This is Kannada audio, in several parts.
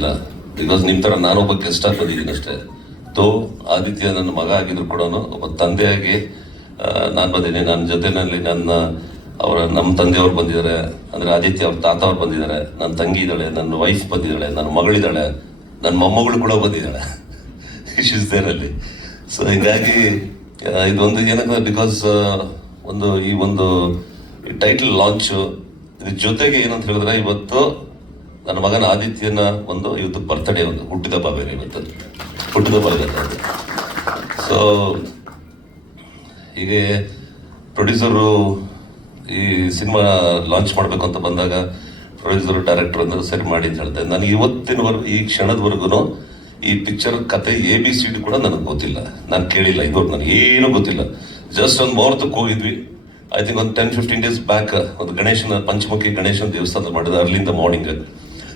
ಇಲ್ಲ, ಬಿಕಾಸ್ ನಿಮ್ಮ ಥರ ನಾನೊಬ್ಬ ಗೆಸ್ಟ್ ಆಗಿ ಬಂದಿದ್ದೀನಿ ಅಷ್ಟೇ. ಆದಿತ್ಯ ನನ್ನ ಮಗ ಆಗಿದ್ರು ಕೂಡ ಒಬ್ಬ ತಂದೆಯಾಗಿ ನಾನು ಬಂದಿದ್ದೀನಿ. ನನ್ನ ಜೊತೆಯಲ್ಲಿ ನಮ್ಮ ತಂದೆಯವ್ರು ಬಂದಿದ್ದಾರೆ, ಅಂದರೆ ಆದಿತ್ಯ ಅವ್ರ ತಾತ ಅವ್ರು ಬಂದಿದ್ದಾರೆ, ನನ್ನ ತಂಗಿ ಇದ್ದಾಳೆ, ನನ್ನ ವೈಫ್ ಬಂದಿದ್ದಾಳೆ, ನನ್ನ ಮಗಳಿದ್ದಾಳೆ, ನನ್ನ ಮೊಮ್ಮಗಳು ಕೂಡ ಬಂದಿದ್ದಾಳೆ ಇಸ್ ದೇರಲ್ಲಿ. ಸೊ ಹೀಗಾಗಿ ಇದೊಂದು ಏನಂದ್ರೆ ಬಿಕಾಸ್ ಈ ಒಂದು ಟೈಟಲ್ ಲಾಂಚು ಇದ್ರ ಜೊತೆಗೆ ಏನಂತ ಹೇಳಿದ್ರೆ ಇವತ್ತು ನನ್ನ ಮಗನ ಆದಿತ್ಯನ ಇವತ್ತು ಬರ್ತ್ಡೇ, ಹುಟ್ಟಿದಬ್ಬ ಬೇರೆ, ಇವತ್ತು ಹುಟ್ಟಿದಬ್ಬ ಇರುತ್ತೆ. ಸೊ ಹೀಗೆ ಪ್ರೊಡ್ಯೂಸರು ಈ ಸಿನಿಮಾ ಲಾಂಚ್ ಮಾಡಬೇಕು ಅಂತ ಬಂದಾಗ ಪ್ರೊಡ್ಯೂಸರು ಡೈರೆಕ್ಟರ್ ಅಂದ್ರೆ ಸರಿ ಮಾಡಿ ಅಂತ ಹೇಳ್ತಾರೆ. ನನಗೆ ಇವತ್ತಿನವರೆಗೂ ಈ ಕ್ಷಣದವರೆಗೂ ಈ ಪಿಕ್ಚರ್ ಕತೆ ABCD ಕೂಡ ನನಗೆ ಗೊತ್ತಿಲ್ಲ, ನಾನು ಕೇಳಿಲ್ಲ, ಇದುವರೆಗೂ ನನಗೆ ಏನೂ ಗೊತ್ತಿಲ್ಲ. ಜಸ್ಟ್ ಒಂದು ಮುಹೂರ್ತಕ್ಕೆ ಹೋಗಿದ್ವಿ, ಐ ಥಿಂಕ್ ಒಂದು 10-15 ಡೇಸ್ ಬ್ಯಾಕ್ ಒಂದು ಪಂಚಮುಖಿ ಗಣೇಶನ ದೇವಸ್ಥಾನ ಮಾಡಿದ ಅರ್ಲಿಂದ ಮಾರ್ನಿಂಗ್.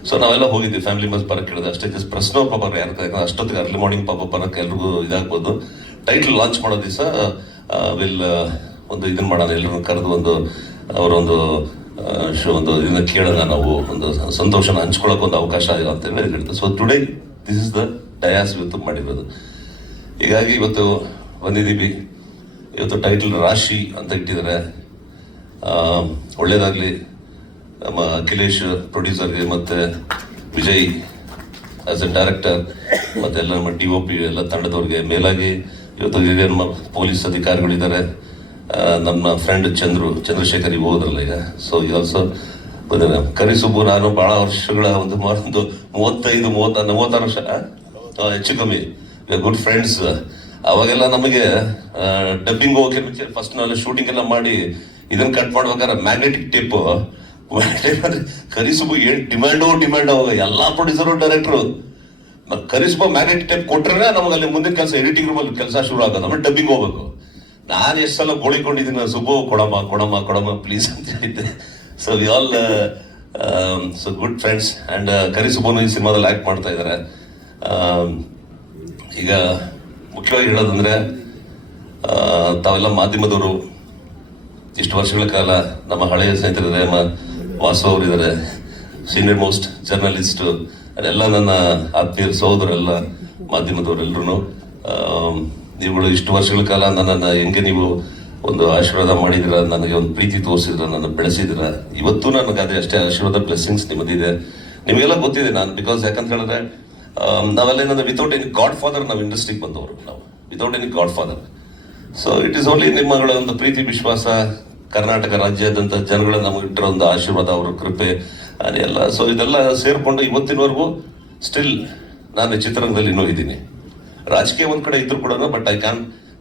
ಸೊ ನಾವೆಲ್ಲ ಹೋಗಿದ್ವಿ, ಫ್ಯಾಮಿಲಿ ಮೆಂಬರ್ಸ್ ಬರಕ್ಕೆ ಹೇಳಿದೆ ಅಷ್ಟೇ. ಜಸ್ಟ್ ಪ್ರಶ್ನೆ ಪಾಪ ಯಾರು ಅಷ್ಟೊತ್ತಿಗೆ ಅರ್ಲಿ ಮಾರ್ನಿಂಗ್ ಪಾಪ ಬರೋಕ್ಕೆ ಎಲ್ರಿಗೂ ಇದಾಗ್ಬೋದು. ಟೈಟಲ್ ಲಾಂಚ್ ಮಾಡೋ ದಿವಸ ಇದನ್ನ ಮಾಡೋಣ, ಎಲ್ಲರೂ ಕರೆದು ಅವರೊಂದು ಇದನ್ನ ಕೇಳೋಣ, ನಾವು ಒಂದು ಸಂತೋಷನ ಹಂಚ್ಕೊಳ್ಳೋಕೆ ಒಂದು ಅವಕಾಶ ಅಂತ ಹೇಳಿರ್ತಾರೆ. So today this is the Dias ಇವತ್ತು ಮಾಡಿರೋದು. ಹೀಗಾಗಿ ಇವತ್ತು ಬಂದಿದ್ದೀವಿ. ಇವತ್ತು ಟೈಟಲ್ ರಾಶಿ ಅಂತ ಇಟ್ಟಿದ್ದಾರೆ. ಒಳ್ಳೇದಾಗಲಿ ನಮ್ಮ ಅಖಿಲೇಶ್ ಪ್ರೊಡ್ಯೂಸರ್ಗೆ, ಮತ್ತು ವಿಜಯ್ ಆಸ್ ಎ ಡೈರೆಕ್ಟರ್, ಮತ್ತೆಲ್ಲ ನಮ್ಮ DOP ಎಲ್ಲ ತಂಡದವ್ರಿಗೆ, ಮೇಲಾಗಿ ಇವತ್ತು ಹಿರಿಯ ನಮ್ಮ ಪೊಲೀಸ್ ಅಧಿಕಾರಿಗಳಿದ್ದಾರೆ. ನಮ್ಮ ಫ್ರೆಂಡ್ ಚಂದ್ರಶೇಖರ್ ಹೋದ್ರಲ್ಲ ಈಗ. ಸೊ ಈ ಆಲ್ಸೋ ಕರಿಸುಬ್ಬು ನಾನು ಭಾಳ ವರ್ಷಗಳ ಒಂದು 36 ವರ್ಷ ಹೆಚ್ಚು ಕಮ್ಮಿ ಗುಡ್ ಫ್ರೆಂಡ್ಸ್. ಅವಾಗೆಲ್ಲ ನಮಗೆ ಡಬ್ಬಿಂಗ್ ಹೋಗೋಕೆ ಫಸ್ಟ್ ನಾವೆಲ್ಲ ಶೂಟಿಂಗ್ ಎಲ್ಲ ಮಾಡಿ ಇದನ್ನ ಕಟ್ ಮಾಡ್ಬೇಕಾದ್ರೆ ಮ್ಯಾಗ್ನೆಟಿಕ್ ಟೇಪ್ ಕರಿಸುಬ್ಬು ಏನು ಡಿಮ್ಯಾಂಡ್ ಅವಾಗ ಎಲ್ಲ ಪ್ರೊಡ್ಯೂಸರು ಡೈರೆಕ್ಟ್ರು ಕರಿಸುಬ್ಬ ಮ್ಯಾಗ್ನೆಟಿಕ್ ಟೇಪ್ ಕೊಟ್ರೆ ನಮಗೆ ಅಲ್ಲಿ ಮುಂದಿನ ಕೆಲಸ ಎಡಿಟಿಂಗ್ ರೂಮಲ್ಲಿ ಕೆಲಸ ಶುರು ಆಗೋದು, ಆಮೇಲೆ ಡಬ್ಬಿಂಗ್ ಹೋಗ್ಬೇಕು. ನಾನು ಎಷ್ಟು ಸಲ ಗೋಳಿಕೊಂಡಿದ್ದೀನಿ, ಸುಬ್ಬು ಕೊಡಮ್ಮ ಪ್ಲೀಸ್ ಅಂತ ಹೇಳಿದ್ದೆ. So we also good friends. And ಕರಿಸುಬ್ಬನು ಈ ಸಿನಿಮಾದಲ್ಲಿ ಆ್ಯಕ್ಟ್ ಮಾಡ್ತಾ ಇದ್ದಾರೆ. ಈಗ ಮುಖ್ಯವಾಗಿ ಹೇಳೋದಂದ್ರೆ ತಾವೆಲ್ಲ ಮಾಧ್ಯಮದವರು ಇಷ್ಟು ವರ್ಷಗಳ ಕಾಲ ನಮ್ಮ ಹಳೆಯ ಸ್ನೇಹಿತರಿದ್ದಾರೆ, ವಾಸು ಅವರಿದ್ದಾರೆ, ಸೀನಿಯರ್ ಮೋಸ್ಟ್ ಜರ್ನಲಿಸ್ಟು, ಅದೆಲ್ಲ ನನ್ನ ಆತ್ಮೀಯರು, ಸಹೋದರೆಲ್ಲ ಮಾಧ್ಯಮದವರೆಲ್ಲರೂ ನೀವುಗಳು ಇಷ್ಟು ವರ್ಷಗಳ ಕಾಲ ನನ್ನನ್ನು ಹೆಂಗೆ ನೀವು ಒಂದು ಆಶೀರ್ವಾದ ಮಾಡಿದಿರ, ನನಗೆ ಒಂದು ಪ್ರೀತಿ ತೋರಿಸಿದ್ರ, ನನ್ನ ಬೆಳೆಸಿದಿರ. ಇವತ್ತು ನನಗೆ ಅಷ್ಟೇ ಆಶೀರ್ವಾದ, ಬ್ಲೆಸ್ಸಿಂಗ್ಸ್ ನಿಮ್ಮದಿದೆ. ನಿಮಗೆಲ್ಲ ಗೊತ್ತಿದೆ ನಾನು, ಬಿಕಾಸ್ ಯಾಕಂತ ಹೇಳಿದ್ರೆ ನಾವೆಲ್ಲ ಏನಂದ್ರೆ ವಿತೌಟ್ ಎನಿ ಗಾಡ್ ಫಾದರ್ ನಾವು ಇಂಡಸ್ಟ್ರಿಗೆ ಬಂದವರು, ನಾವು without any godfather. So it is only ನಿಮ್ಮಗಳ ಒಂದು ಪ್ರೀತಿ, ವಿಶ್ವಾಸ, ಕರ್ನಾಟಕ ರಾಜ್ಯಾದ್ಯಂತ ಜನಗಳ ನಮಗೆ ಇಟ್ಟಿರೋ ಒಂದು ಆಶೀರ್ವಾದ, ಅವರ ಕೃಪೆ ಅದೆಲ್ಲ. ಸೊ ಇದೆಲ್ಲ ಸೇರಿಕೊಂಡು ಇವತ್ತಿನವರೆಗೂ ಸ್ಟಿಲ್ ನಾನು ಚಿತ್ರರಂಗದಲ್ಲಿ ಇನ್ನೂ ಇದ್ದೀನಿ. ರಾಜಕೀಯ ಒಂದು ಕಡೆ ಇದ್ರು ಕೂಡ ಬಟ್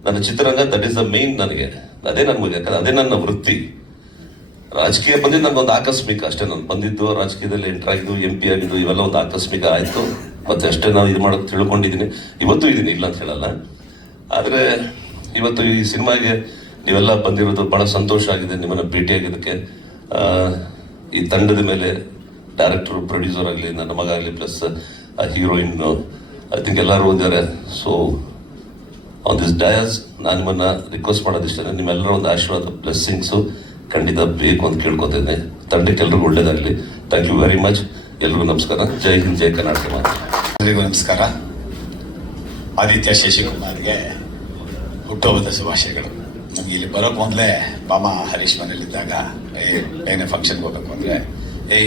ನನ್ನ ಚಿತ್ರರಂಗ ದಟ್ ಈಸ್ ದ ಮೇನ್. ನನಗೆ ಅದೇ ನನ್ಗೆ, ಯಾಕಂದ್ರೆ ಅದೇ ನನ್ನ ವೃತ್ತಿ. ರಾಜಕೀಯ ಬಂದಿದ್ದು ನನಗೊಂದು ಆಕಸ್ಮಿಕ ಅಷ್ಟೇ. ನಾನು ಬಂದಿದ್ದು ರಾಜಕೀಯದಲ್ಲಿ ಎಂಟರ್ ಆಗಿದ್ದು, MP ಆಗಿದ್ದು, ಇವೆಲ್ಲ ಒಂದು ಆಕಸ್ಮಿಕ ಆಯಿತು. ಮತ್ತೆ ಅಷ್ಟೇ ನಾವು ಇದು ಮಾಡೋದು ತಿಳ್ಕೊಂಡಿದ್ದೀನಿ, ಇವತ್ತು ಇದ್ದೀನಿ, ಇಲ್ಲ ಅಂತ ಹೇಳಲ್ಲ. ಆದರೆ ಇವತ್ತು ಈ ಸಿನಿಮಾಗೆ ನೀವೆಲ್ಲ ಬಂದಿರೋದು ಭಾಳ ಸಂತೋಷ ಆಗಿದೆ. ನಿಮ್ಮನ್ನು ಭೇಟಿಯಾಗಿದ್ದಕ್ಕೆ ಈ ತಂಡದ ಮೇಲೆ ಡೈರೆಕ್ಟರ್, ಪ್ರೊಡ್ಯೂಸರ್ ಆಗಲಿ, ನನ್ನ ಮಗ ಆಗಲಿ, ಪ್ಲಸ್ ಹೀರೋಯಿನ್ನು, ಐ ಥಿಂಕ್ ಎಲ್ಲರೂ ಇದ್ದಾರೆ. ಸೊ ಆನ್ ದಿಸ್ ಡಯಾಸ್ ನಾನು ನಿಮ್ಮನ್ನು ರಿಕ್ವೆಸ್ಟ್ ಮಾಡೋದಿಷ್ಟೇ, ನಿಮ್ಮೆಲ್ಲರ ಒಂದು ಆಶೀರ್ವಾದ, ಬ್ಲೆಸ್ಸಿಂಗ್ಸು ಖಂಡಿತ ಬೇಕು ಅಂತ ಕೇಳ್ಕೊತೇನೆ. ತಂಡಕ್ಕೆ ಎಲ್ರಿಗೂ ಒಳ್ಳೇದಾಗಲಿ. Thank you very much. ಎಲ್ರಿಗೂ ನಮಸ್ಕಾರ. ಜೈ ಹಿಂದ್, ಜೈ ಕರ್ನಾಟಕ. ಎಲ್ಲರಿಗೂ ನಮಸ್ಕಾರ. ಆದಿತ್ಯ ಶಶಿಕುಮಾರ್ಗೆ ಹುಟ್ಟುಹಬ್ಬದ ಶುಭಾಶಯಗಳು. ನಮಗೆ ಇಲ್ಲಿ ಬರೋಕ್ಕೆ ಮೊದಲೇ ಹರೀಶ್ ಮನೇಲಿದ್ದಾಗ ಏನೇ ಫಂಕ್ಷನ್ಗೆ ಹೋಗ್ಬೇಕು ಅಂದರೆ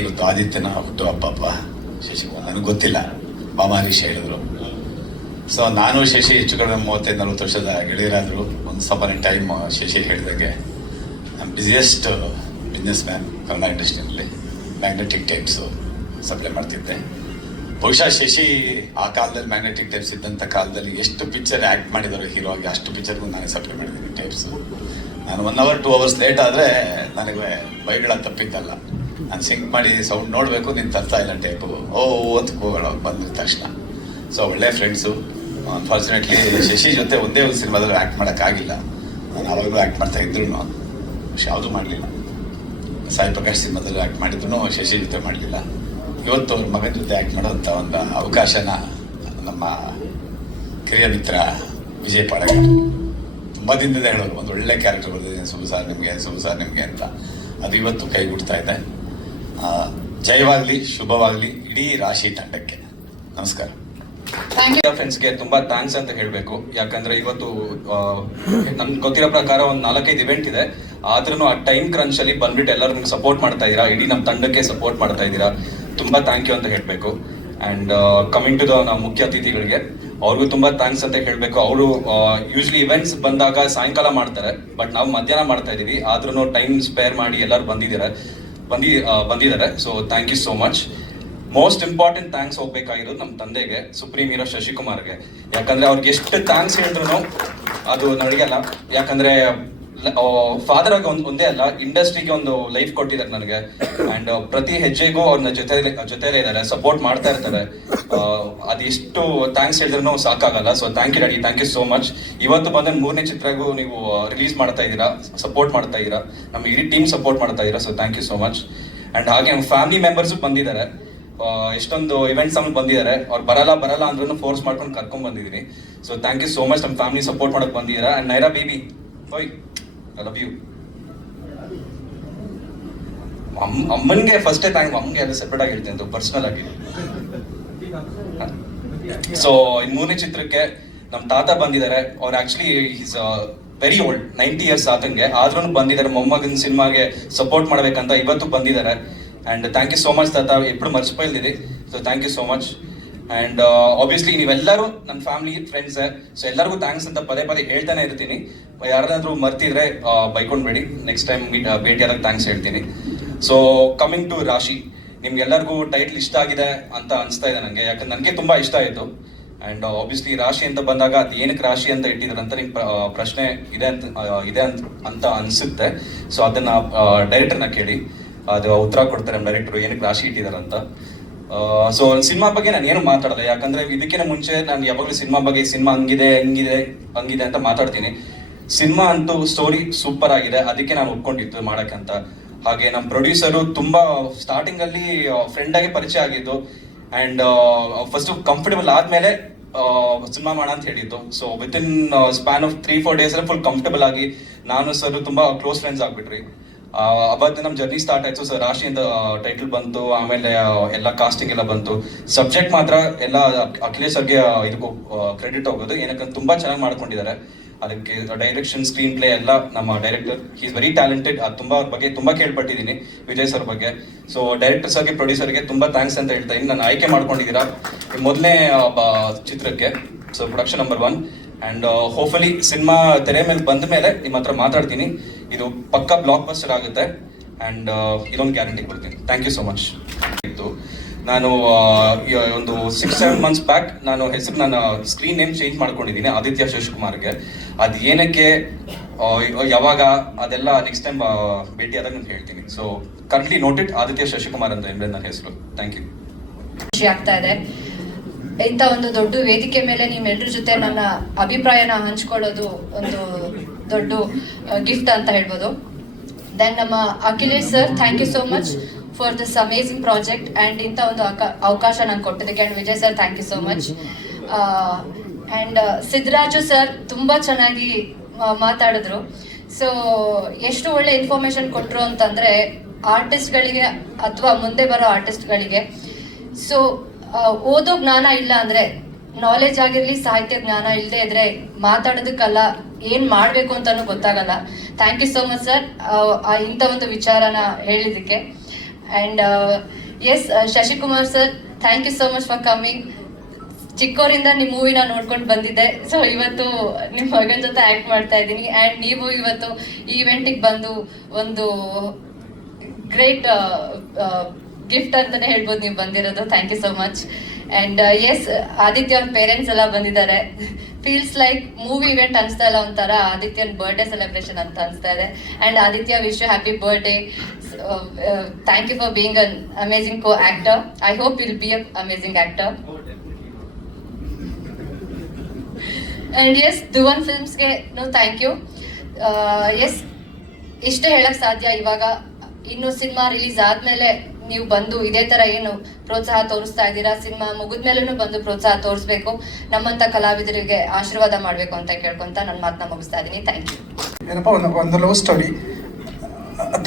ಇವತ್ತು ಆದಿತ್ಯನ ಹುಟ್ಟುಹಬ್ಬ ಶಶಿಕುಮಾರ್, ನನಗೆ ಗೊತ್ತಿಲ್ಲ, ಹರೀಶ್ ಹೇಳಿದ್ರು. ಸೊ ನಾನು ಶಶಿ ಹೆಚ್ಚು ಕಡಿಮೆ 35-40 ವರ್ಷದ ಗೆಳೆಯರಾದರು. ಒಂದು ಸಪನೆ ಟೈಮ್ ಶಶಿ ಹೇಳಿದಾಗೆ ಬಿಸಿಯೆಸ್ಟ್ ಬಿಸ್ನೆಸ್ ಮ್ಯಾನ್ ಕನ್ನಡ ಇಂಡಸ್ಟ್ರಿಯಲ್ಲಿ ಮ್ಯಾಗ್ನೆಟಿಕ್ ಟೈಪ್ಸು ಸಪ್ಲೈ ಮಾಡ್ತಿದ್ದೆ. ಬಹುಶಃ ಶಶಿ ಆ ಕಾಲದಲ್ಲಿ ಮ್ಯಾಗ್ನೆಟಿಕ್ ಟೈಪ್ಸ್ ಇದ್ದಂಥ ಕಾಲದಲ್ಲಿ ಎಷ್ಟು ಪಿಕ್ಚರ್ ಆ್ಯಕ್ಟ್ ಮಾಡಿದಾರೋ ಹೀರೋ ಆಗಿ, ಅಷ್ಟು ಪಿಕ್ಚರ್ಗೂ ನಾನೇ ಸಪ್ಲೈ ಮಾಡಿದ್ದೀನಿ ಟೈಪ್ಸು. ನಾನು 1 hour 2 hours ಲೇಟ್ ಆದರೆ ನನಗೆ ಬೈಗಳ ತಪ್ಪಿದ್ದಲ್ಲ. ನಾನು ಸಿಂಕ್ ಮಾಡಿ ಸೌಂಡ್ ನೋಡಬೇಕು, ನೀನು ತರ್ತಾ ಇಲ್ಲ ಟೈಪು, ಅಂತ ಹೋಗೋಣ ಬಂದಿದ ತಕ್ಷಣ. ಸೊ ಒಳ್ಳೆ ಫ್ರೆಂಡ್ಸು. ಅನ್ಫಾರ್ಚುನೇಟ್ಲಿ ಶಶಿ ಜೊತೆ ಒಂದೇ ಒಂದು ಸಿನಿಮಾದಲ್ಲಿ ಆ್ಯಕ್ಟ್ ಮಾಡೋಕ್ಕಾಗಿಲ್ಲ. ನಾನು ಆವಾಗಲೂ ಆ್ಯಕ್ಟ್ ಮಾಡ್ತಾ ಇದ್ರು, ಯಾವುದೂ ಮಾಡಲಿಲ್ಲ. ಸಾಯಿ ಪ್ರಕಾಶ್ ಸಿನಿಮಾದಲ್ಲಿ ಆ್ಯಕ್ಟ್ ಮಾಡಿದ್ರು ಶಶಿ ಜೊತೆ ಮಾಡಲಿಲ್ಲ. ಇವತ್ತು ಅವ್ರ ಮಗನ ಜೊತೆ ಆ್ಯಕ್ಟ್ ಮಾಡೋಂಥ ಒಂದು ಅವಕಾಶನ ನಮ್ಮ ಕಿರಿಯ ಮಿತ್ರ ವಿಜಯ್ ಪಾಡಗ ತುಂಬ ದಿನದಿಂದ ಹೇಳೋರು, ಒಂದು ಒಳ್ಳೆ ಕ್ಯಾರೆಕ್ಟರ್ ಬರ್ತಿದೆ, ಸುಬು ಸಾರ್ ನಿಮಗೆ ಅಂತ. ಅದು ಇವತ್ತು ಕೈಗೂಡ್ತಾ ಇದೆ. ಜಯವಾಗಲಿ, ಶುಭವಾಗಲಿ ಇಡೀ ರಾಶಿ ತಂಡಕ್ಕೆ. ನಮಸ್ಕಾರ. ಫ್ರೆಂಡ್ಸ್ಗೆ ತುಂಬಾ ಥ್ಯಾಂಕ್ಸ್ ಅಂತ ಹೇಳಬೇಕು. ಯಾಕಂದ್ರೆ ಇವತ್ತು ನನ್ಗೆ ಗೊತ್ತಿರೋ ಪ್ರಕಾರ ಒಂದು 4-5 ಇವೆಂಟ್ ಇದೆ, ಆದ್ರೂ ಆ ಟೈಮ್ ಕ್ರಂಚ್ ಅಲ್ಲಿ ಬಂದ್ಬಿಟ್ಟು ಎಲ್ಲರೂ ನಿಮ್ಗೆ ಸಪೋರ್ಟ್ ಮಾಡ್ತಾ ಇದ್ದೀರಾ, ಇಡೀ ನಮ್ಮ ತಂಡಕ್ಕೆ ಸಪೋರ್ಟ್ ಮಾಡ್ತಾ ಇದ್ದೀರಾ. ತುಂಬಾ ಥ್ಯಾಂಕ್ ಯು ಅಂತ ಹೇಳಬೇಕು. ಅಂಡ್ ಕಮಿಂಗ್ ಟು ದ ನಾವು ಮುಖ್ಯ ಅತಿಥಿಗಳಿಗೆ, ಅವ್ರಿಗೂ ತುಂಬಾ ಥ್ಯಾಂಕ್ಸ್ ಅಂತ ಹೇಳಬೇಕು. ಅವರು ಯೂಶ್ವಲಿ ಇವೆಂಟ್ಸ್ ಬಂದಾಗ ಸಾಯಂಕಾಲ ಮಾಡ್ತಾರೆ, ಬಟ್ ನಾವು ಮಧ್ಯಾಹ್ನ ಮಾಡ್ತಾ ಇದೀವಿ, ಆದ್ರೂ ಟೈಮ್ ಸ್ಪೇರ್ ಮಾಡಿ ಎಲ್ಲರೂ ಬಂದಿದ್ದಾರೆ. So thank you so much. Most important thanks ಹೋಗ್ಬೇಕಾಗಿರೋದು ನಮ್ಮ ತಂದೆಗೆ, ಸುಪ್ರೀಂ ಹೀರೋ ಶಶಿಕುಮಾರ್ಗೆ. ಯಾಕಂದ್ರೆ ಅವ್ರಿಗೆ ಎಷ್ಟು ಥ್ಯಾಂಕ್ಸ್ ಹೇಳಿದ್ರು ಅದು ನಡೆಯಲ್ಲ. ಯಾಕಂದ್ರೆ ಫಾದರ್ ಆಗಿ ಒಂದೇ ಅಲ್ಲ, ಇಂಡಸ್ಟ್ರಿಗೆ ಒಂದು ಲೈಫ್ ಕೊಟ್ಟಿದ್ದಾರೆ ನನಗೆ. ಅಂಡ್ ಪ್ರತಿ ಹೆಜ್ಜೆಗೂ ಅವ್ರನ್ನ ಜೊತೆಲೇ ಇದ್ದಾರೆ, ಸಪೋರ್ಟ್ ಮಾಡ್ತಾ ಇರ್ತಾರೆ. ಅದೆಷ್ಟು ಥ್ಯಾಂಕ್ಸ್ ಹೇಳಿದ್ರು ಸಾಕಾಗಲ್ಲ. So thank you daddy, thank you so much. ಇವತ್ತು ಬಂದ 3ನೇ ಚಿತ್ರಗೂ ನೀವು ರಿಲೀಸ್ ಮಾಡ್ತಾ ಇದ್ದೀರಾ, ಸಪೋರ್ಟ್ ಮಾಡ್ತಾ ಇದ್ದೀರಾ, ನಮ್ಮ ಇಡೀ ಟೀಮ್ ಸಪೋರ್ಟ್ ಮಾಡ್ತಾ ಇದ್ದೀರಾ. So thank you so much. And ಹಾಗೆ ನಮ್ಮ ಫ್ಯಾಮಿಲಿ ಮೆಂಬರ್ಸು ಬಂದಿದ್ದಾರೆ, ಎಷ್ಟೊಂದು ಇವೆಂಟ್ಸ್ ಆಮೇಲೆ ಬಂದಿದ್ದಾರೆ. ಅವ್ರು ಬರಲ್ಲ ಅಂದ್ರೂ ಫೋರ್ಸ್ ಮಾಡ್ಕೊಂಡು ಕರ್ಕೊಂಡ್ ಬಂದಿದ್ದೀನಿ. So thank you so much, ನಮ್ಮ ಫ್ಯಾಮಿಲಿ ಸಪೋರ್ಟ್ ಮಾಡಕ್ ಬಂದಿದ್ದೀರಾ. ಅಂಡ್ ನೈರಾ ಬೇಬಿ, ಓಯ್ ಐ ಲವ್ ಯು. ಅಮ್ಮನಿಗೆ ಫಸ್ಟೇ ಥ್ಯಾಂಕ್, ಅಮ್ಮನಿಗೆ ಎಲ್ಲ ಸೆಪರೇಟ್ ಆಗಿ ಹೇಳ್ತೀನಿ ಪರ್ಸನಲ್ ಆಗಿ. ಸೊ ಇನ್ 3ನೇ ಚಿತ್ರಕ್ಕೆ ನಮ್ಮ ತಾತ ಬಂದಿದ್ದಾರೆ. ಅವ್ರು actually is very old, 90 years ಆತಂಗೆ, ಆದ್ರೂ ಬಂದಿದ್ದಾರೆ ಮೊಮ್ಮಗನ ಸಿನಿಮಾಗೆ ಸಪೋರ್ಟ್ ಮಾಡ್ಬೇಕಂತ ಇವತ್ತು ಬಂದಿದ್ದಾರೆ. And thank you so much ತಾತ, ಎప్పుడు ಮರ್ಚಿపోయింది. So thank you so much. And obviously ನೀವೆಲ್ಲರೂ ನನ್ನ ಫ್ಯಾಮಿಲಿ ಫ್ರೆಂಡ್ಸ್, ಸೊ ಎಲ್ಲರಿಗೂ ಥ್ಯಾಂಕ್ಸ್ ಅಂತ ಪದೇ ಹೇಳ್ತಾನೆ ಇರ್ತೀನಿ. ಯಾರಾದ್ರೂ ಮರ್ತಿದ್ರೆ ಬೈಕೊಂಡ್ಬೇಡಿ, ನೆಕ್ಸ್ಟ್ ಟೈಮ್ ಭೇಟಿಯಾದಾಗ ಥ್ಯಾಂಕ್ಸ್ ಹೇಳ್ತೀನಿ. ಸೊ ಕಮಿಂಗ್ ಟು ರಾಶಿ, ನಿಮ್ಗೆಲ್ಲರಿಗೂ ಟೈಟ್ಲ್ ಇಷ್ಟ ಆಗಿದೆ ಅಂತ ಅನಿಸ್ತಾ ಇದೆ ನನಗೆ, ಯಾಕಂದ್ರೆ ನನಗೆ ತುಂಬಾ ಇಷ್ಟ ಆಯಿತು. ಅಂಡ್ ಆಬ್ವಿಯಸ್ಲಿ ರಾಶಿ ಅಂತ ಬಂದಾಗ ಅದು ಏನಕ್ಕೆ ರಾಶಿ ಅಂತ ಇಟ್ಟಿದ್ದಾರೆ ಅಂತ ನಿಮ್ ಪ್ರಶ್ನೆ ಇದೆ ಅಂತ ಅನ್ಸುತ್ತೆ. ಸೊ ಅದನ್ನ ಡೈರೆಕ್ಟರ್ನ ಕೇಳಿ, ಅದು ಉತ್ತರ ಕೊಡ್ತಾರೆ ಡೈರೆಕ್ಟರ್ ಏನಕ್ಕೆ ರಾಶಿ ಇಟ್ಟಿದ್ದಾರೆ ಅಂತ. ಸೊ ಸಿನಿಮಾ ಬಗ್ಗೆ ನಾನು ಏನು ಮಾತಾಡಲ್ಲ, ಯಾಕಂದ್ರೆ ಇದಕ್ಕಿಂತ ಮುಂಚೆ ನಾನು ಯಾವಾಗಲೂ ಸಿನಿಮಾ ಬಗ್ಗೆ ಸಿನಿಮಾ ಹಂಗಿದೆ ಅಂತ ಮಾತಾಡ್ತೀನಿ. ಸಿನಿಮಾ ಅಂತೂ ಸ್ಟೋರಿ ಸೂಪರ್ ಆಗಿದೆ, ಅದಕ್ಕೆ ನಾನು ಒಪ್ಕೊಂಡಿದ್ದು ಮಾಡಕ್ಕಂತ. ಹಾಗೆ ನಮ್ಮ ಪ್ರೊಡ್ಯೂಸರು ತುಂಬಾ ಸ್ಟಾರ್ಟಿಂಗ್ ಅಲ್ಲಿ ಫ್ರೆಂಡ್ ಆಗಿ ಪರಿಚಯ ಆಗಿದ್ದು. ಅಂಡ್ ಫಸ್ಟ್ ಕಂಫರ್ಟಬಲ್ ಆದ್ಮೇಲೆ ಸಿನಿಮಾ ಮಾಡ ಅಂತ ಹೇಳಿದ್ದು. So with in span of 3-4 days full comfortable ಆಗಿ ನಾನು ಸರ್ ತುಂಬಾ ಕ್ಲೋಸ್ ಫ್ರೆಂಡ್ಸ್ ಆಗ್ಬಿಟ್ರಿ. ಅವತ್ತು ನಮ್ಮ ಜರ್ನಿ ಸ್ಟಾರ್ಟ್ ಆಯ್ತು. ಸೊ ರಾಶಿ ಅಂತ ಟೈಟಲ್ ಬಂತು, ಆಮೇಲೆ ಎಲ್ಲ ಕಾಸ್ಟಿಂಗ್ ಎಲ್ಲ ಬಂತು. ಸಬ್ಜೆಕ್ಟ್ ಮಾತ್ರ ಎಲ್ಲ ಅಖಿಲೇಶ್ ಸರ್ಗೆ ಇದಕ್ಕೂ ಕ್ರೆಡಿಟ್ ಹೋಗೋದು, ಏನಕ್ಕಂತ ತುಂಬಾ ಚೆನ್ನಾಗಿ ಮಾಡ್ಕೊಂಡಿದ್ದಾರೆ. ಅದಕ್ಕೆ ಡೈರೆಕ್ಷನ್, ಸ್ಕ್ರೀನ್ ಪ್ಲೇ ಎಲ್ಲ ನಮ್ಮ director, he is very talented. ಅದು ಅವ್ರ ಬಗ್ಗೆ ತುಂಬಾ ಕೇಳ್ಪಟ್ಟಿದ್ದೀನಿ, ವಿಜಯ್ ಸರ್ ಬಗ್ಗೆ. ಸೊ ಡೈರೆಕ್ಟರ್ ಸರ್ಗೆ, ಪ್ರೊಡ್ಯೂಸರ್ಗೆ ತುಂಬಾ ಥ್ಯಾಂಕ್ಸ್ ಅಂತ ಹೇಳ್ತಾ ಇದ್ದೀನಿ. ನಾನು ಆಯ್ಕೆ ಮಾಡ್ಕೊಂಡಿದ್ದೀರಾ ಮೊದಲನೇ ಚಿತ್ರಕ್ಕೆ. So production number 1. And hopefully cinema ತೆರೆ ಮೇಲೆ ಬಂದ ಮೇಲೆ ನಿಮ್ಮ ಹತ್ರ ಮಾತಾಡ್ತೀನಿ. ಇದು ಪಕ್ಕಾ ಬ್ಲಾಕ್ ಬಸ್ಟರ್ ಆಗುತ್ತೆ. ಅಂಡ್ ಇದೊಂದು ಗ್ಯಾರಂಟಿ ಕೊಡ್ತೀನಿ. ಥ್ಯಾಂಕ್ ಯು ಸೋ ಮಚ್. ನಾನು ಒಂದು 6-7 ಮಂತ್ಸ್ ಬ್ಯಾಕ್ ನಾನು ಸ್ಕ್ರೀನ್ ನೇಮ್ ಚೇಂಜ್ ಮಾಡ್ಕೊಂಡಿದ್ದೀನಿ ಆದಿತ್ಯ ಶಶಿಕುಮಾರ್ಗೆ. ಅದು ಏನಕ್ಕೆ, ಯಾವಾಗ, ಅದೆಲ್ಲ ನೆಕ್ಸ್ಟ್ ಟೈಮ್ ಭೇಟಿ ಆದಾಗ ನಾನು ಹೇಳ್ತೀನಿ. So currently noted Aditya Shashikumar ಅಂತ ನನ್ನ ಹೆಸರು. Thank you. ಖುಷಿ ಆಗ್ತಾ ಇದೆ ಇಂಥ ಒಂದು ದೊಡ್ಡ ವೇದಿಕೆ ಮೇಲೆ ನಿಮ್ಮೆಲ್ಲರ ಜೊತೆ ನನ್ನ ಅಭಿಪ್ರಾಯನ ಹಂಚ್ಕೊಳ್ಳೋದು ಒಂದು ದೊಡ್ಡ ಗಿಫ್ಟ್ ಅಂತ ಹೇಳ್ಬೋದು. ದೆನ್ ನಮ್ಮ Akhilesh sir, thank you so much for this amazing project and ಇಂಥ ಒಂದು ಅವಕಾಶ ನಂಗೆ ಕೊಟ್ಟಿದ್ದಕ್ಕೆ. And Vijay sir, thank you so much. And Siddaraju sir ತುಂಬ ಚೆನ್ನಾಗಿ ಮಾತಾಡಿದ್ರು. ಸೊ ಎಷ್ಟು ಒಳ್ಳೆ ಇನ್ಫಾರ್ಮೇಶನ್ ಕೊಟ್ಟರು ಅಂತಂದರೆ ಆರ್ಟಿಸ್ಟ್ಗಳಿಗೆ ಅಥವಾ ಮುಂದೆ ಬರೋ ಆರ್ಟಿಸ್ಟ್ಗಳಿಗೆ. ಸೊ ಓದೋ ಜ್ಞಾನ ಇಲ್ಲ ಅಂದರೆ, ನಾಲೆಜ್ ಆಗಿರಲಿ, ಸಾಹಿತ್ಯ ಜ್ಞಾನ ಇಲ್ಲದೆ ಇದ್ರೆ ಮಾತಾಡೋದಕ್ಕಲ್ಲ, ಏನು ಮಾಡಬೇಕು ಅಂತಲೂ ಗೊತ್ತಾಗಲ್ಲ. Thank you so much sir ಇಂಥ ಒಂದು ವಿಚಾರನ ಹೇಳಿದ್ದಕ್ಕೆ. And S Shashikumar sir, thank you so much for coming. ಚಿಕ್ಕವರಿಂದ ನಿಮ್ಮ ಮೂವಿನ ನೋಡ್ಕೊಂಡು ಬಂದಿದ್ದೆ. ಸೊ ಇವತ್ತು ನಿಮ್ಮ ಮಗನ ಜೊತೆ ಆ್ಯಕ್ಟ್ ಮಾಡ್ತಾ ಇದ್ದೀನಿ. ಆ್ಯಂಡ್ ನೀವು ಇವತ್ತು ಈ ಇವೆಂಟಿಗೆ ಬಂದು ಒಂದು ಗ್ರೇಟ್ ಗಿಫ್ಟ್ ಅಂತಲೇ ಹೇಳ್ಬೋದು ನೀವು ಬಂದಿರೋದು. Thank you so much. And S Aditya ಅವ್ರ ಪೇರೆಂಟ್ಸ್ ಎಲ್ಲ ಬಂದಿದ್ದಾರೆ. ಫೀಲ್ಸ್ ಲೈಕ್ ಮೂವಿ ಇವೆಂಟ್ ಅನಿಸ್ತಾ ಇಲ್ಲ, ಒಂಥರ ಆದಿತ್ಯನ್ ಬರ್ಡೇ ಸೆಲೆಬ್ರೇಷನ್ ಅಂತ ಅನಿಸ್ತಾ ಇದೆ. And Aditya, wish you happy birthday. Thank you for being an amazing co actor. I hope you will be a amazing actor. And S Dhuvan ಫಿಲ್ಮ್ಸ್ಗೆ ಥ್ಯಾಂಕ್ ಯು. ಎಸ್ ಇಷ್ಟೇ ಹೇಳಕ್ ಸಾಧ್ಯ. ಇವಾಗ ಇನ್ನು ಸಿನಿಮಾ ರಿಲೀಸ್ ಆದ್ಮೇಲೆ ನೀವು ಬಂದು ಇದೇ ತರ ಏನು ಪ್ರೋತ್ಸಾಹ ತೋರಿಸ್ತಾ ಇದ್ದೀರಾ, ಸಿನಿಮಾ ಮುಗಿದ್ಮೇಲೂ ಬಂದು ಪ್ರೋತ್ಸಾಹ ತೋರಿಸ್ಬೇಕು, ನಮ್ಮಂತ ಕಲಾವಿದರಿಗೆ ಆಶೀರ್ವಾದ ಮಾಡಬೇಕು ಅಂತ ಕೇಳ್ಕೊಂತ ನನ್ನ ಮಾತನ್ನ ಮುಗಿಸ್ತಾ ಇದ್ದೀನಿ. Thank you. ಏನಪ್ಪ, ಒಂದು ಲವ್ ಸ್ಟೋರಿ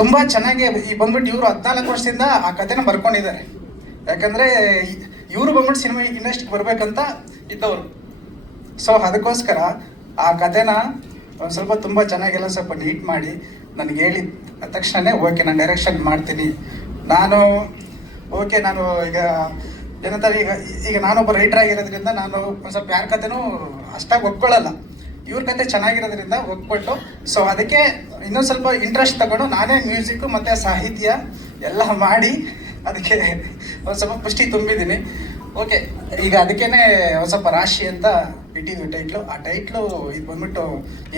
ತುಂಬಾ ಚೆನ್ನಾಗಿ ಬಂದ್ಬಿಟ್ಟು ಇವರು 14 ವರ್ಷದಿಂದ ಆ ಕಥೆನ ಬರ್ಕೊಂಡಿದ್ದಾರೆ. ಯಾಕಂದ್ರೆ ಇವರು ಬಂದ್ಬಿಟ್ಟು ಸಿನಿಮಾ ಇಂಡಸ್ಟ್ರಿಗೆ ಬರ್ಬೇಕಂತ ಇದ್ದವರು. ಸೊ ಅದಕ್ಕೋಸ್ಕರ ಆ ಕಥೆನ ಒಂದು ಸ್ವಲ್ಪ ತುಂಬ ಚೆನ್ನಾಗೆಲ್ಲ ಸ್ವಲ್ಪ ನೀಟ್ ಮಾಡಿ ನನಗೆ ಹೇಳಿದ ತಕ್ಷಣ ಓಕೆ ನಾನು ಡೈರೆಕ್ಷನ್ ಮಾಡ್ತೀನಿ. ನಾನು ಈಗ ಏನಂತಾರೆ, ಈಗ ನಾನೊಬ್ಬ ರೈಟರ್ ಆಗಿರೋದ್ರಿಂದ ನಾನು ಒಂದು ಸ್ವಲ್ಪ ಯಾರ ಕಥೆನೂ ಅಷ್ಟಾಗಿ ಒಪ್ಕೊಳ್ಳಲ್ಲ. ಇವ್ರ ಕತೆ ಚೆನ್ನಾಗಿರೋದ್ರಿಂದ ಒಪ್ಕೊಟ್ಟು, ಸೊ ಅದಕ್ಕೆ ಇನ್ನೊಂದು ಸ್ವಲ್ಪ ಇಂಟ್ರೆಸ್ಟ್ ತಗೊಂಡು ನಾನೇ ಮ್ಯೂಸಿಕ್ಕು ಮತ್ತು ಸಾಹಿತ್ಯ ಎಲ್ಲ ಮಾಡಿ ಅದಕ್ಕೆ ಒಂದು ಸ್ವಲ್ಪ ಪುಷ್ಟಿ ತುಂಬಿದ್ದೀನಿ. ಓಕೆ, ಈಗ ಅದಕ್ಕೇನೆ ಒಂದು ಸ್ವಲ್ಪ ರಾಶಿ ಅಂತ ಇಟ್ಟಿದ್ವಿ ಟೈಟ್ಲು. ಆ ಟೈಟ್ಲು ಇದು ಬಂದ್ಬಿಟ್ಟು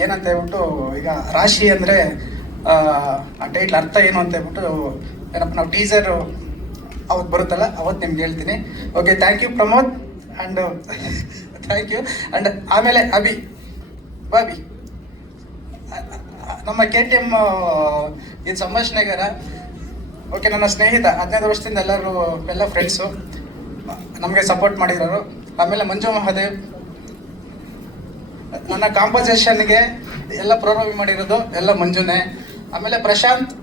ಏನಂತ ಹೇಳ್ಬಿಟ್ಟು, ಈಗ ರಾಶಿ ಅಂದರೆ ಆ ಟೈಟ್ಲ್ ಅರ್ಥ ಏನು ಅಂತ ಹೇಳ್ಬಿಟ್ಟು ಏನಪ್ಪ ನಾವು ಟೀಸರು ಅವತ್ತು ಬರುತ್ತಲ್ಲ ಅವತ್ತು ನಿಮ್ಗೆ ಹೇಳ್ತೀನಿ. Okay, thank you Pramod and thank you. And ಆಮೇಲೆ ಬಾಬಿ ನಮ್ಮ KTM ಇದು ಸಂಭಾಷಣೆಗಾರ. ಓಕೆ, ನನ್ನ ಸ್ನೇಹಿತ 15 ವರ್ಷದಿಂದ ಎಲ್ಲ ಫ್ರೆಂಡ್ಸು ನಮಗೆ ಸಪೋರ್ಟ್ ಮಾಡಿರೋರು. ಆಮೇಲೆ ಮಂಜು ಮಹಾದೇವ್ ನನ್ನ ಕಾಂಪೋಸಿಷನ್ಗೆ ಎಲ್ಲ ಪ್ರೋಗ್ರಾಮ್ ಮಾಡಿರೋದು ಎಲ್ಲ ಮಂಜುನೇ. ಆಮೇಲೆ ಪ್ರಶಾಂತ್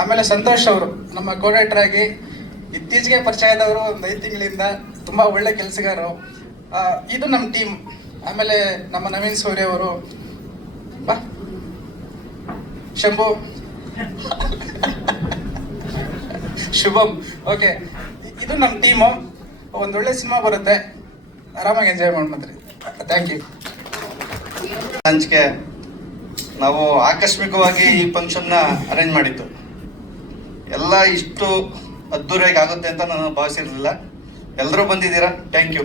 ಆಮೇಲೆ ಸಂತೋಷ್ ಅವರು ನಮ್ಮ ಕೋಡೇಟರ್ ಆಗಿ ಇತ್ತೀಚೆಗೆ ಪರಿಚಯ ಆದವರು, ಒಂದು 5 ತಿಂಗಳಿಂದ ತುಂಬ ಒಳ್ಳೆ ಕೆಲಸಗಾರರು. ಇದು ನಮ್ಮ ಟೀಮ್. ಆಮೇಲೆ ನಮ್ಮ ನವೀನ್ ಸೂರ್ಯ ಅವರು, ಶಂಭು, ಶುಭಮ್. ಓಕೆ, ಇದು ನಮ್ಮ ಟೀಮು. ಒಂದೊಳ್ಳೆ ಸಿನಿಮಾ ಬರುತ್ತೆ, ಆರಾಮಾಗಿ ಎಂಜಾಯ್ ಮಾಡ್ಬಂದ್ರಿ. Thank you. ಹಂಚಿಕೆ ನಾವು ಆಕಸ್ಮಿಕವಾಗಿ ಈ ಫಂಕ್ಷನ್ನ ಅರೇಂಜ್ ಮಾಡಿದ್ದು. ಎಲ್ಲ ಇಷ್ಟು ಅದ್ದೂರಿಯಾಗಿ ಆಗುತ್ತೆ ಅಂತ ನಾನು ಭಾವಿಸಿರಲಿಲ್ಲ. ಎಲ್ಲರೂ ಬಂದಿದ್ದೀರಾ, ಥ್ಯಾಂಕ್ ಯು.